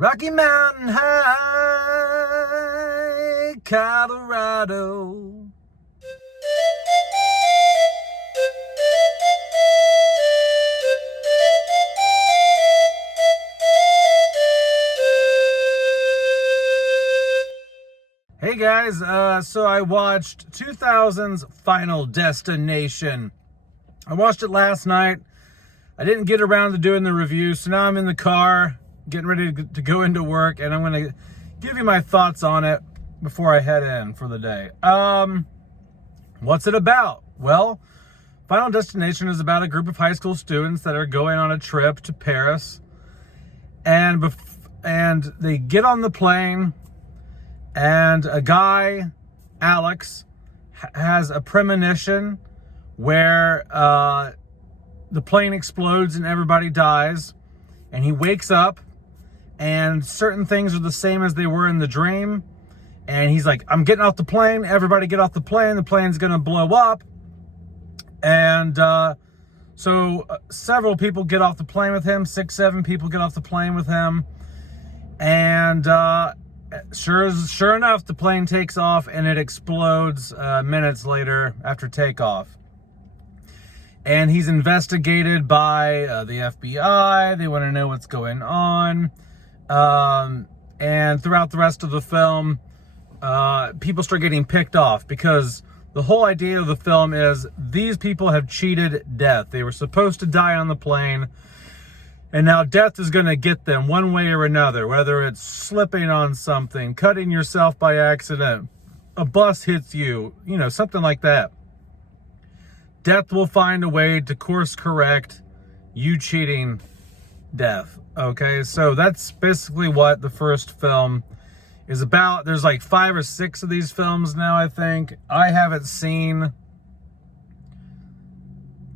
Rocky Mountain High, Colorado. Hey guys, so I watched 2000's Final Destination. I watched it last night. I didn't get around to doing the review, so now I'm in the car, getting ready to go into work, and I'm going to give you my thoughts on it before I head in for the day. What's it about? Well, Final Destination is about a group of high school students that are going on a trip to Paris, and they get on the plane, and a guy, Alex, has a premonition where the plane explodes and everybody dies, and he wakes up and certain things are the same as they were in the dream, and he's like, I'm getting off the plane, everybody get off the plane's gonna blow up. And so several people get off the plane with him, 6-7 people get off the plane with him, and sure enough, the plane takes off and it explodes minutes later after takeoff. And he's investigated by the FBI. They want to know what's going on. And throughout the rest of the film, people start getting picked off because the whole idea of the film is these people have cheated death. They were supposed to die on the plane, and now death is going to get them one way or another, whether it's slipping on something, cutting yourself by accident, a bus hits you, something like that. Death will find a way to course correct you cheating death. Okay, so that's basically what the first film is about. There's like 5 or 6 of these films now, I think. I've seen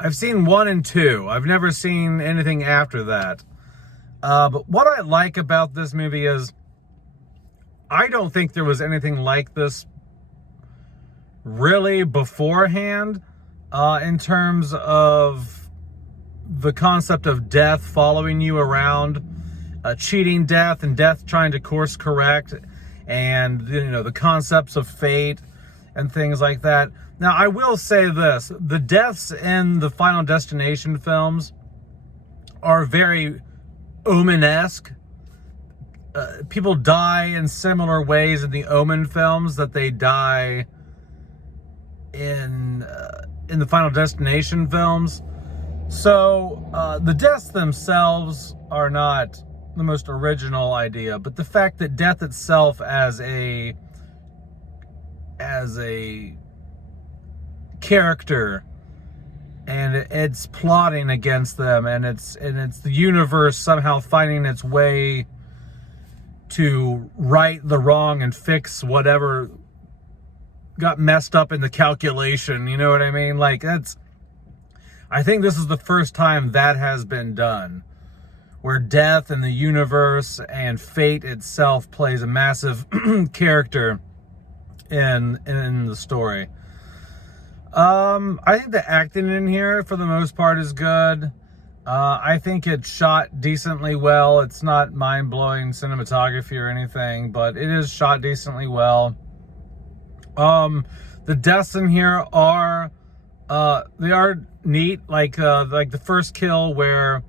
1 and 2. I've never seen anything after that. But what I like about this movie is I don't think there was anything like this really beforehand in terms of the concept of death following you around, cheating death and death trying to course correct, and the concepts of fate and things like that. Now, I will say this. The deaths in the Final Destination films are very Omen-esque. People die in similar ways in the Omen films that they die in the Final Destination films. So, the deaths themselves are not the most original idea, but the fact that death itself as a character, and it's plotting against them, and it's the universe somehow finding its way to right the wrong and fix whatever got messed up in the calculation. You know what I mean? Like, I think this is the first time that has been done, where death and the universe and fate itself plays a massive character in the story. I think the acting in here, for the most part, is good. I think it's shot decently well. It's not mind-blowing cinematography or anything, but it is shot decently well. The deaths in here are they are neat. Like the first kill where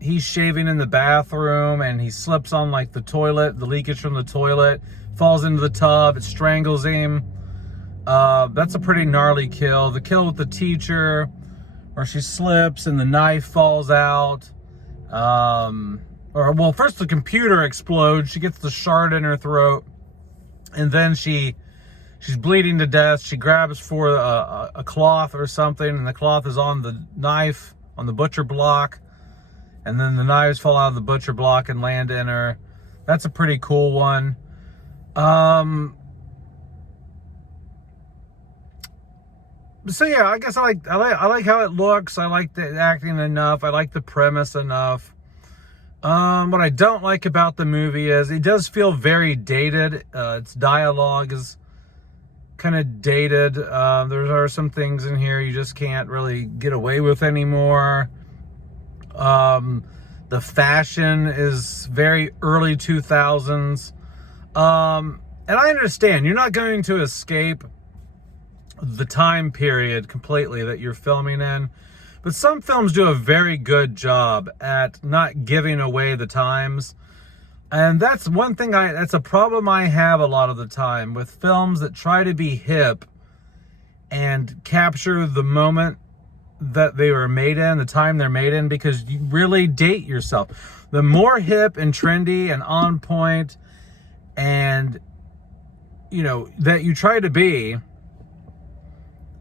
he's shaving in the bathroom and he slips on like the toilet, the leakage from the toilet, falls into the tub, it strangles him. That's a pretty gnarly kill. The kill with the teacher, where she slips and the knife falls out. First the computer explodes. She gets the shard in her throat, and then she's bleeding to death. She grabs for a cloth or something, and the cloth is on the knife, on the butcher block, and then the knives fall out of the butcher block and land in her. That's a pretty cool one. So yeah, I guess I like how it looks. I like the acting enough. I like the premise enough. What I don't like about the movie is it does feel very dated. Its dialogue is kind of dated. There are some things in here you just can't really get away with anymore. The The fashion is very early 2000s. And I understand you're not going to escape the time period completely that you're filming in, but some films do a very good job at not giving away the times. And that's one thing that's a problem I have a lot of the time with films that try to be hip and capture the moment that they were made in, the time they're made in, because you really date yourself. The more hip and trendy and on point and, you know, that you try to be,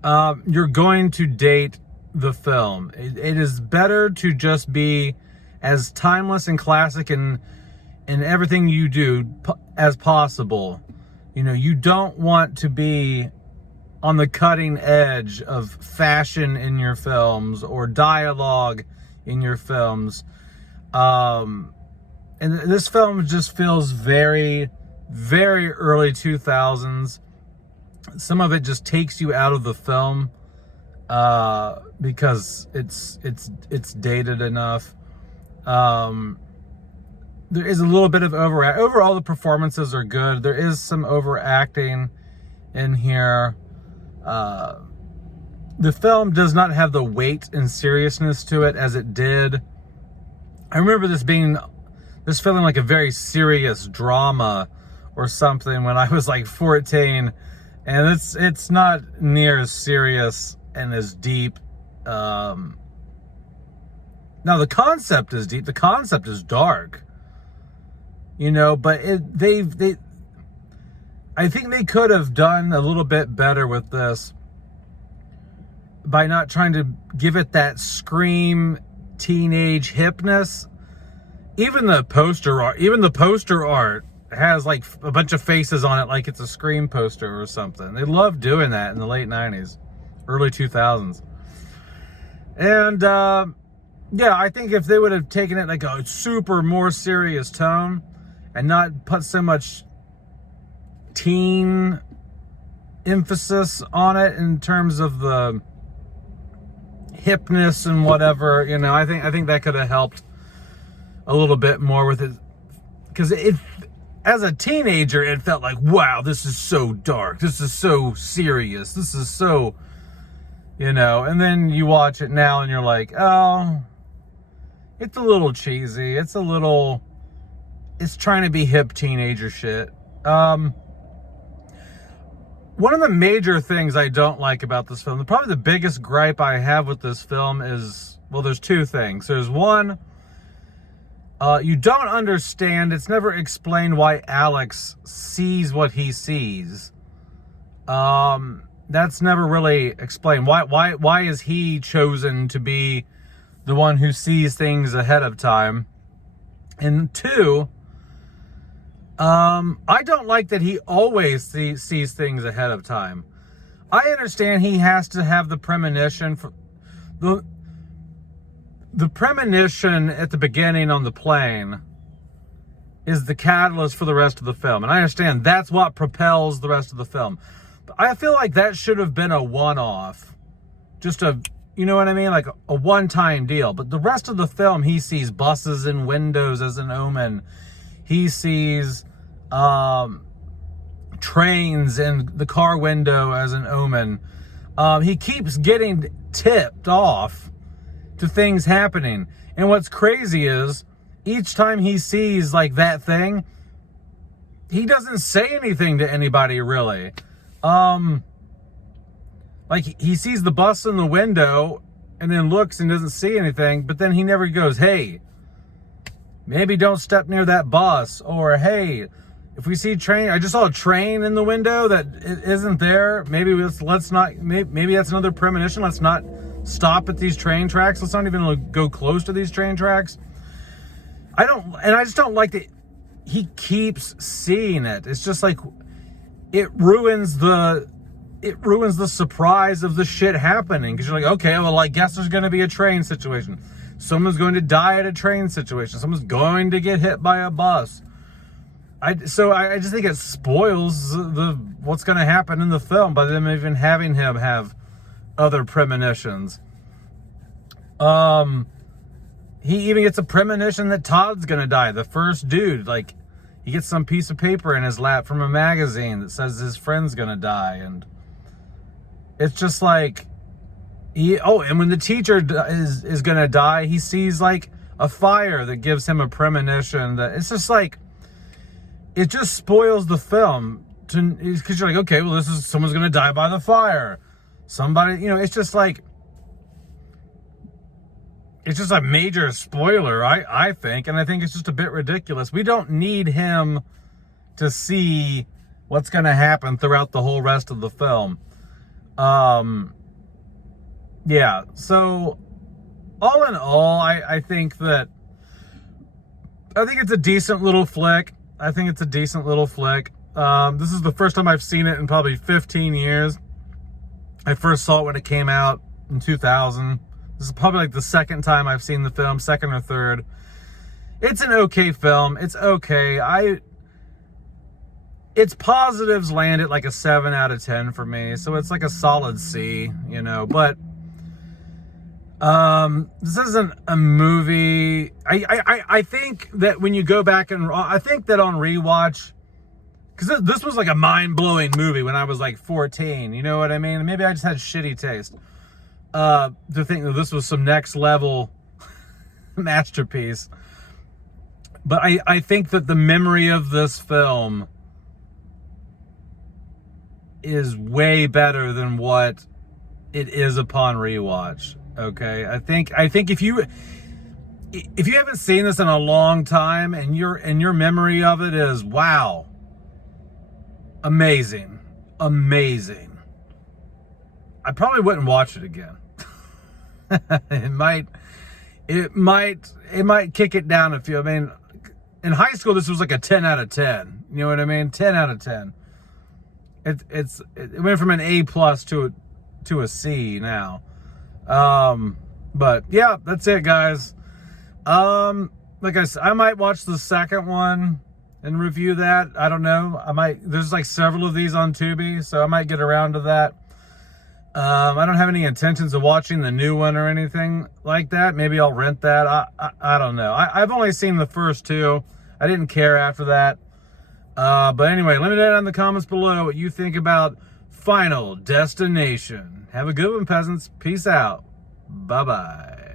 you're going to date the film. It is better to just be as timeless and classic in everything you do as possible. You know, you don't want to be on the cutting edge of fashion in your films or dialogue in your films. And this film just feels very, very early 2000s. Some of it just takes you out of the film because it's dated enough. There is a little bit of overact. Overall, the performances are good. There is some overacting in here. The film does not have the weight and seriousness to it as it did. I remember this feeling like a very serious drama or something when I was like 14, and it's not near as serious and as deep. Now the concept is deep. The concept is dark. You know, but I think they could have done a little bit better with this by not trying to give it that Scream teenage hipness. Even the poster art has like a bunch of faces on it like it's a Scream poster or something. They loved doing that in the late 90s, early 2000s. And yeah, I think if they would have taken it like a super more serious tone and not put so much teen emphasis on it in terms of the hipness and whatever, you know, I think that could have helped a little bit more with it, because as a teenager it felt like, wow, this is so dark, this is so serious, this is so, you know, and then you watch it now and you're like, oh, it's a little cheesy, it's trying to be hip teenager shit. One of the major things I don't like about this film, probably the biggest gripe I have with this film is, well, there's two things. There's one, you don't understand, it's never explained why Alex sees what he sees. That's never really explained. Why is he chosen to be the one who sees things ahead of time? And two, I don't like that he always sees things ahead of time. I understand he has to have the premonition. The premonition at the beginning on the plane is the catalyst for the rest of the film. And I understand that's what propels the rest of the film. But I feel like that should have been a one-off. Just you know what I mean? Like a one-time deal. But the rest of the film, he sees buses and windows as an omen. He sees trains in the car window as an omen. He keeps getting tipped off to things happening. And what's crazy is each time he sees like that thing, he doesn't say anything to anybody really. Like he sees the bus in the window and then looks and doesn't see anything, but then he never goes, hey, maybe don't step near that bus, or hey, if we see train, I just saw a train in the window that isn't there. Maybe let's not. Maybe that's another premonition. Let's not stop at these train tracks. Let's not even go close to these train tracks. I just don't like that he keeps seeing it. It's just like it ruins the surprise of the shit happening, because you're like, okay, well, I guess there's going to be a train situation. Someone's going to die at a train situation. Someone's going to get hit by a bus. I just think it spoils what's going to happen in the film by them even having him have other premonitions. he even gets a premonition that Todd's gonna die. The first dude, like, he gets some piece of paper in his lap from a magazine that says his friend's gonna die, and it's just like, and when the teacher is gonna die, he sees like a fire that gives him a premonition. That it's just like, it just spoils the film because you're like, okay, well, someone's gonna die by the fire. Somebody, it's just like, it's just a major spoiler, I think, and I think it's just a bit ridiculous. We don't need him to see what's gonna happen throughout the whole rest of the film. Yeah, so all in all, I think it's a decent little flick. This is the first time I've seen it in probably 15 years. I first saw it when it came out in 2000. This is probably like the second time I've seen the film, second or third. It's an okay film. It's okay. Its positives land at like a 7 out of 10 for me. So it's like a solid C, but this isn't a movie. I think that when you go back I think that on rewatch, because this was like a mind-blowing movie when I was like 14, you know what I mean? Maybe I just had shitty taste to think that this was some next level masterpiece. But I think that the memory of this film is way better than what it is upon rewatch. Okay, I think if you haven't seen this in a long time and your memory of it is, wow, amazing, I probably wouldn't watch it again. It might kick it down a few. I mean, in high school this was like a 10 out of 10. You know what I mean? 10 out of 10. It went from an A+ to a C now. But yeah, that's it, guys. Like I said, I might watch the second one and review that. I don't know. There's like several of these on Tubi, so I might get around to that. I don't have any intentions of watching the new one or anything like that. Maybe I'll rent that. I don't know. I've only seen the first two. I didn't care after that. But anyway, let me know in the comments below what you think about Final Destination. Have a good one, peasants. Peace out. Bye-bye.